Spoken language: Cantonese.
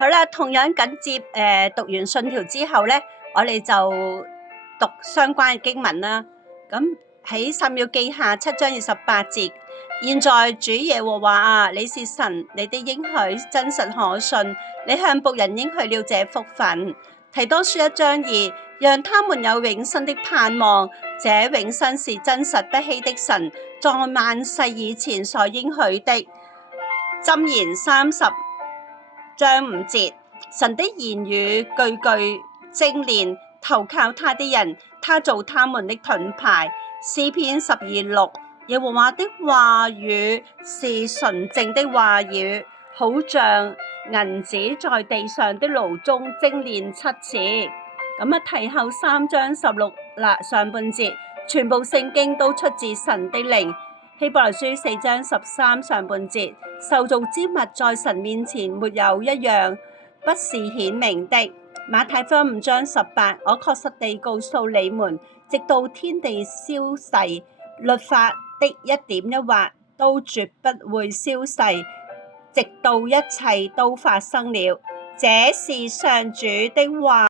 好啦，同樣緊接讀完信條之後咧，我哋就讀相關嘅經文啦。咁喺撒母耳記下7章28節，現在主耶和華啊，你是神，你的應許真實可信，你向僕人應許了這福分。提多書1章2，讓他們有永生的盼望，這永生是真實不虛的神，在萬世以前所應許的。箴言30章5節，神的言語句句精煉，投靠他的人，他做他們的盾牌。詩篇12:6，耶和華的話語是純正的話語，好像銀子在地上的爐中精煉7次。咁啊，提後3章16上半節，全部聖經都出自神的靈。希伯來書4章13上半節，受造之物在神面前沒有一樣不是顯明的。馬太福音5章18，我確實地告訴你們，直到天地消逝，律法的一點一畫都絕不會消逝，直到一切都發生了。這是上主的話。